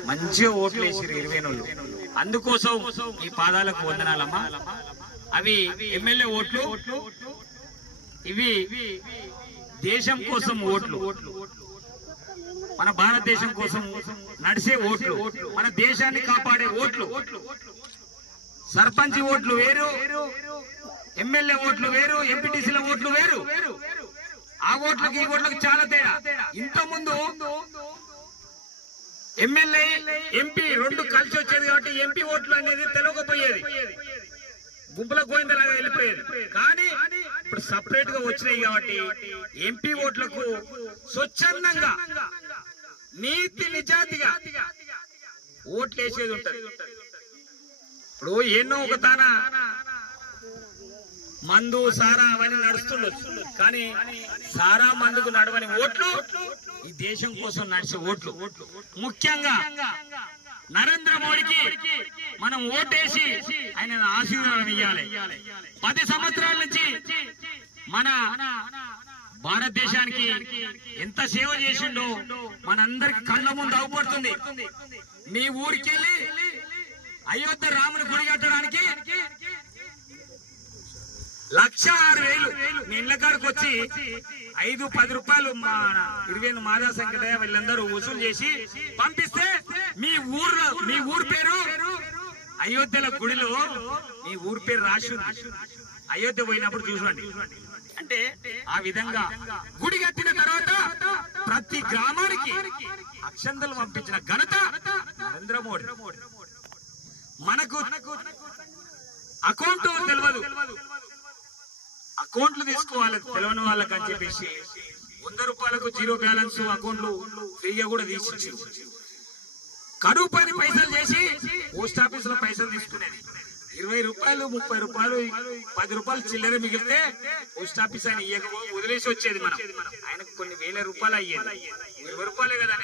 మంచిగా ఓట్లు వేసారు 20 నెలలు. అందుకోసం ఈ పాదాలకు వందనాలమ్మా. అవి ఎమ్మెల్యే ఓట్లు, ఇవి దేశం కోసం ఓట్లు, మన భారతదేశం కోసం నడిచే ఓట్లు, మన దేశాన్ని కాపాడే ఓట్లు. సర్పంచ్ ఓట్లు వేరు, ఎమ్మెల్యే ఓట్లు వేరు, ఎంపీటీసీల ఓట్లు వేరు. ఆ ఓట్లకి ఈ ఓట్లకి చాలా తేడా. ఇంతకుముందు ఎమ్మెల్యే ఎంపీ రెండు కలిసి వచ్చేది కాబట్టి ఎంపీ ఓట్లు అనేది తెలియకపోయేది, గుంపుల గోవిందలాగా వెళ్ళిపోయేది. కానీ ఇప్పుడు సపరేట్ గా వచ్చినాయి కాబట్టి ఎంపీ ఓట్లకు స్వచ్ఛందంగా నీతి నిజాతిగా ఓట్లు వేసేది ఉంటది. ఇప్పుడు ఎన్నో ఒక తాన మందు సారా అవన్నీ నడుస్తుండొచ్చు, కానీ సారా మందుకు నడవని ఓట్లు ఈ దేశం కోసం నడిచే ఓట్లు. ముఖ్యంగా నరేంద్ర మోడీకి మనం ఓటేసి ఆయన ఆశీర్వాదం ఇవ్వాలి. 10 సంవత్సరాల నుంచి మన భారతదేశానికి ఎంత సేవ చేసిండో మనందరికి కళ్ళ ముందు అవుపడుతుంది. మీ ఊరికెళ్ళి అయోధ్య రాముని గుడి కట్టడానికి 1,06,000 మీ ఇళ్ల కాడికి వచ్చి 5-10 రూపాయలు మా 20 మాదా సంకటయ్య వీళ్ళందరూ వసూలు చేసి పంపిస్తే మీ ఊరు పేరు అయోధ్యల గుడిలో మీ ఊరు పేరు రాసి అయోధ్య పోయినప్పుడు చూసుకోండి. అంటే ఆ విధంగా గుడి కట్టిన తర్వాత ప్రతి గ్రామానికి అక్షంతలు పంపించిన ఘనత నరేంద్ర మోడీ. మనకు అకౌంట్ తెలియదు, అకౌంట్లు తీసుకోవాలి తెలియని వాళ్ళకి అని చెప్పేసి 100 రూపాయలకు 0 బ్యాలెన్స్ అకౌంట్లు ఫ్రీగా కూడా తీసి కరువు పని పైసలు చేసి పోస్ట్ ఆఫీస్ లో పైసలు తీసుకునేది. 20 రూపాయలు 30 రూపాయలు 10 రూపాయలు చిల్లర మిగిలితే పోస్ట్ ఆఫీస్ ఆయన ఇయ్యకపోతే వదిలేసి వచ్చేది. మనం ఆయనకు కొన్ని వేల రూపాయలు అయ్యేది, 20 రూపాయలే కదా.